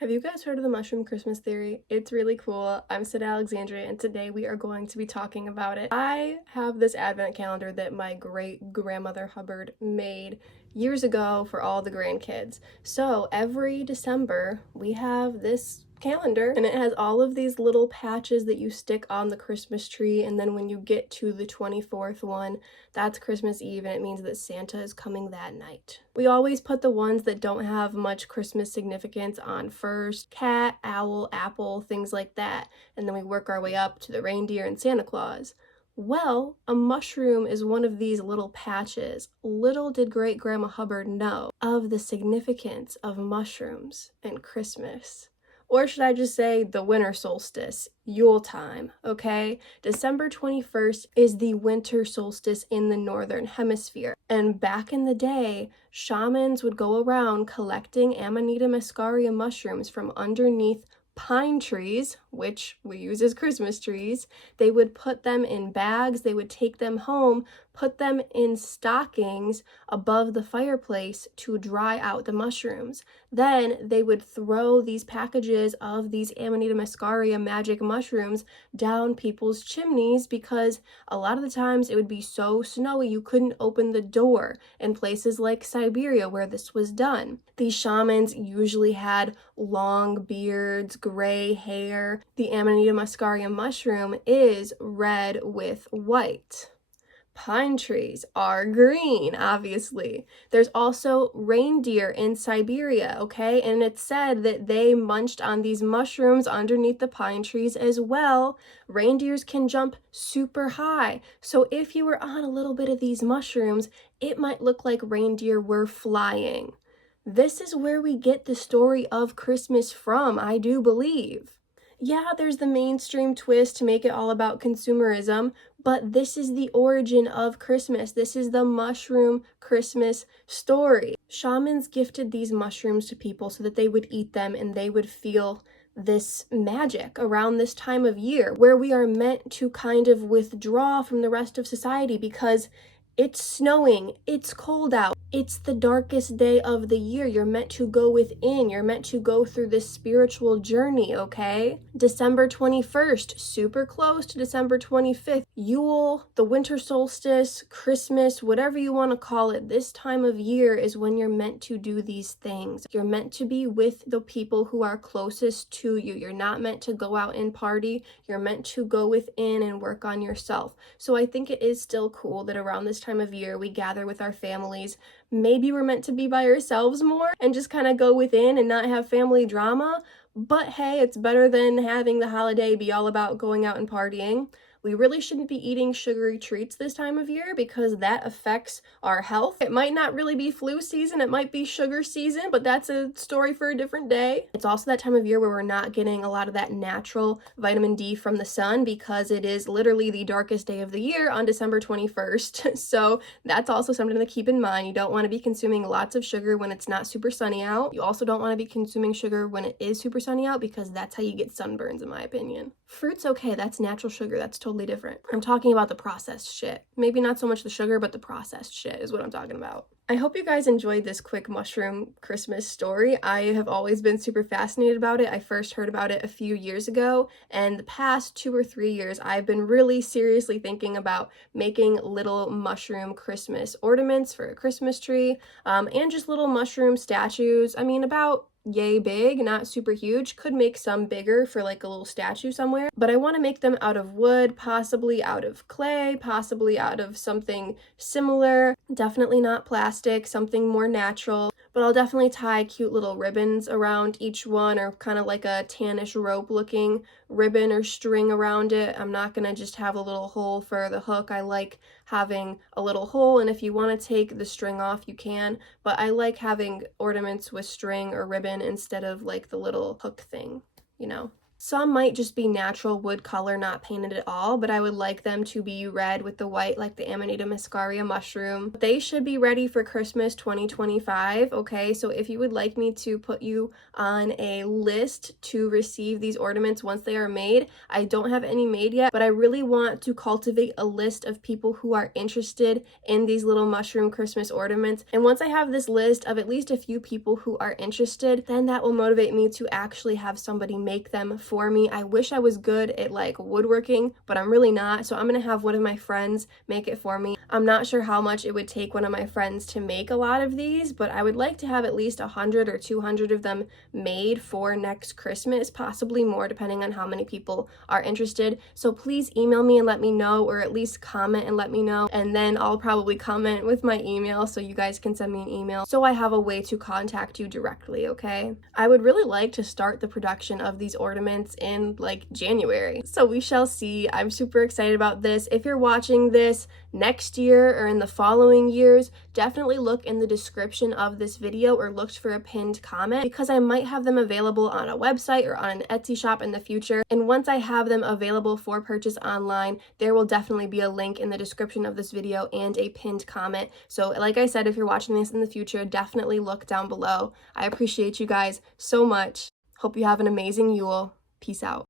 Have you guys heard of the mushroom Christmas theory? It's really cool. I'm Sydalexandria, and today we are going to be talking about it. I have this advent calendar that my great-grandmother Hubbard made years ago for all the grandkids. So every December, we have this calendar, and it has all of these little patches that you stick on the Christmas tree, and then when you get to the 24th one, that's Christmas Eve, and it means that Santa is coming that night. We always put the ones that don't have much Christmas significance on first: cat, owl, apple, things like that, and then we work our way up to the reindeer and Santa Claus. Well, a mushroom is one of these little patches. Little did Great Grandma Hubbard know of the significance of mushrooms and Christmas. Or should I just say the winter solstice, Yule time, okay? December 21st is the winter solstice in the northern hemisphere. And back in the day, shamans would go around collecting Amanita muscaria mushrooms from underneath pine trees, which we use as Christmas trees. They would put them in bags, they would take them home, put them in stockings above the fireplace to dry out the mushrooms. Then they would throw these packages of these Amanita muscaria magic mushrooms down people's chimneys because a lot of the times it would be so snowy you couldn't open the door in places like Siberia where this was done. These shamans usually had long beards, gray hair. The Amanita muscaria mushroom is red with white. Pine trees are green, obviously. There's also reindeer in Siberia, okay? And it's said that they munched on these mushrooms underneath the pine trees as well. Reindeers can jump super high. So if you were on a little bit of these mushrooms, it might look like reindeer were flying. This is where we get the story of Christmas from, I do believe. Yeah, there's the mainstream twist to make it all about consumerism, but this is the origin of Christmas. This is the mushroom Christmas story. Shamans gifted these mushrooms to people so that they would eat them and they would feel this magic around this time of year where we are meant to kind of withdraw from the rest of society because it's snowing, it's cold out, it's the darkest day of the year. You're meant to go within, you're meant to go through this spiritual journey, okay? December 21st, super close to December 25th, Yule, the winter solstice, Christmas, whatever you want to call it, this time of year is when you're meant to do these things. You're meant to be with the people who are closest to you. You're not meant to go out and party, you're meant to go within and work on yourself. So I think it is still cool that around this time of year we gather with our families. Maybe we're meant to be by ourselves more and just kind of go within and not have family drama, but hey, it's better than having the holiday be all about going out and partying. We really shouldn't be eating sugary treats this time of year because that affects our health. It might not really be flu season, it might be sugar season, but that's a story for a different day. It's also that time of year where we're not getting a lot of that natural vitamin D from the sun because it is literally the darkest day of the year on December 21st. So that's also something to keep in mind. You don't want to be consuming lots of sugar when it's not super sunny out. You also don't want to be consuming sugar when it is super sunny out because that's how you get sunburns, in my opinion. Fruit's okay, that's natural sugar, that's totally different. I'm talking about the processed shit. Maybe not so much the sugar, but the processed shit is what I'm talking about. I hope you guys enjoyed this quick mushroom Christmas story. I have always been super fascinated about it. I first heard about it a few years ago, and the past 2 or 3 years, I've been really seriously thinking about making little mushroom Christmas ornaments for a Christmas tree, and just little mushroom statues. I mean, about yay big, not super huge. Could make some bigger for like a little statue somewhere, but I want to make them out of wood, possibly out of clay, possibly out of something similar. Definitely not plastic, something more natural. But I'll definitely tie cute little ribbons around each one, or kind of like a tannish rope looking ribbon or string around it. I'm not gonna just have a little hole for the hook. I like having a little hole, and if you want to take the string off, you can, but I like having ornaments with string or ribbon instead of like the little hook thing, you know? Some might just be natural wood color, not painted at all, but I would like them to be red with the white, like the Amanita muscaria mushroom. They should be ready for Christmas 2025, okay? So if you would like me to put you on a list to receive these ornaments once they are made, I don't have any made yet, but I really want to cultivate a list of people who are interested in these little mushroom Christmas ornaments. And once I have this list of at least a few people who are interested, then that will motivate me to actually have somebody make them for me. I wish I was good at like woodworking, but I'm really not. So I'm gonna have one of my friends make it for me. I'm not sure how much it would take one of my friends to make a lot of these, but I would like to have at least 100 or 200 of them made for next Christmas, possibly more depending on how many people are interested. So please email me and let me know, or at least comment and let me know, and then I'll probably comment with my email so you guys can send me an email so I have a way to contact you directly, okay? I would really like to start the production of these ornaments in like January. So we shall see. I'm super excited about this. If you're watching this next year or in the following years, definitely look in the description of this video or look for a pinned comment, because I might have them available on a website or on an Etsy shop in the future. And once I have them available for purchase online, there will definitely be a link in the description of this video and a pinned comment. So like I said, if you're watching this in the future, definitely look down below. I appreciate you guys so much. Hope you have an amazing Yule. Peace out.